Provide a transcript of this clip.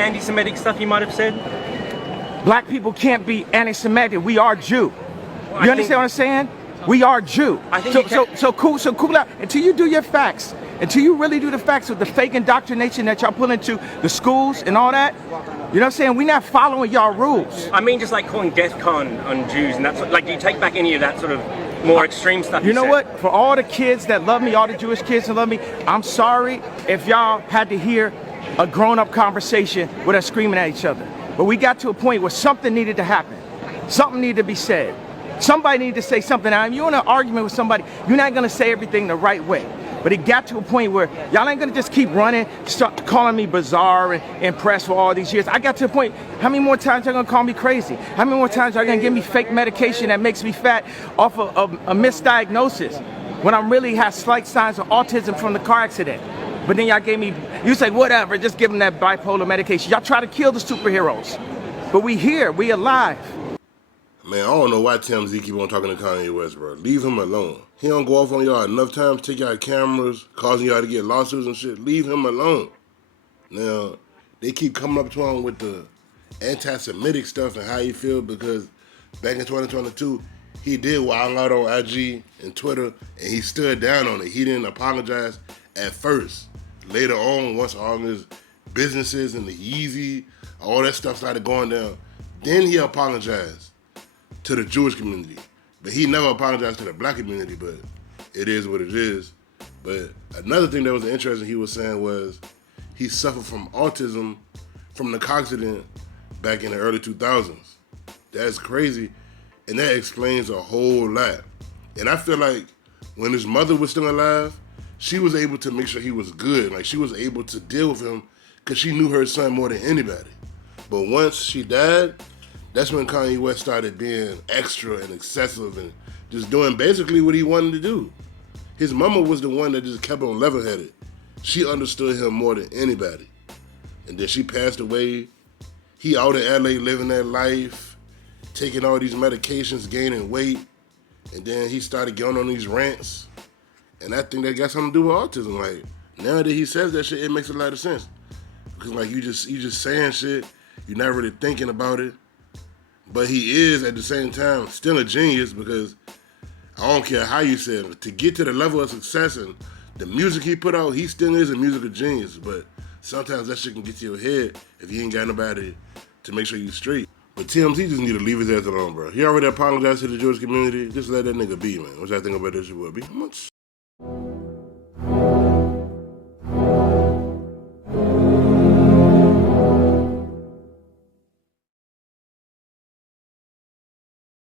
anti-Semitic stuff he might have said? Black people can't be anti-Semitic. We are Jew. Well, You understand what I'm saying? We are Jew. I think So cool out. Until you do your facts, until you really do the facts with the fake indoctrination that y'all pull into the schools and all that, you know what I'm saying? We not following y'all rules. I mean, just like calling DEFCON on Jews and that's like, do you take back any of that sort of more extreme stuff? You know what? For all the kids that love me, all the Jewish kids that love me, I'm sorry if y'all had to hear a grown-up conversation with us screaming at each other. But we got to a point where something needed to happen. Something needed to be said. Somebody needed to say something. Now, if you're in an argument with somebody, you're not going to say everything the right way. But it got to a point where y'all ain't going to just keep running, start calling me bizarre and impressed for all these years. I got to a point, how many more times y'all going to call me crazy? How many more times y'all going to give me fake medication that makes me fat off of a misdiagnosis when I really have slight signs of autism from the car accident? But then y'all gave me, you say, whatever, just give them that bipolar medication. Y'all try to kill the superheroes. But we here, we alive. Man, I don't know why TMZ keep on talking to Kanye West, bro. Leave him alone. He don't go off on y'all enough times, take y'all cameras, causing y'all to get lawsuits and shit. Leave him alone. Now, they keep coming up to him with the anti-Semitic stuff and how he feel because back in 2022, he did wild out on IG and Twitter, and he stood down on it. He didn't apologize at first. Later on, once all his businesses and the Yeezy, all that stuff started going down, then he apologized to the Jewish community. But he never apologized to the black community, but it is what it is. But another thing that was interesting he was saying was he suffered from autism from the car accident back in the early 2000s. That's crazy, and that explains a whole lot. And I feel like when his mother was still alive, she was able to make sure he was good. Like, she was able to deal with him because she knew her son more than anybody. But once she died, that's when Kanye West started being extra and excessive and just doing basically what he wanted to do. His mama was the one that just kept on level-headed. She understood him more than anybody. And then she passed away. He out in LA living that life, taking all these medications, gaining weight, and then he started going on these rants. And I think that got something to do with autism. Like, now that he says that shit, it makes a lot of sense. Because like you just saying shit, you're not really thinking about it. But he is, at the same time, still a genius because I don't care how you say it. To get to the level of success and the music he put out, he still is a musical genius. But sometimes that shit can get to your head if you ain't got nobody to make sure you straight. But TMZ just need to leave his ass alone, bro. He already apologized to the Jewish community. Just let that nigga be, man. What y'all think about this shit, boy? How much?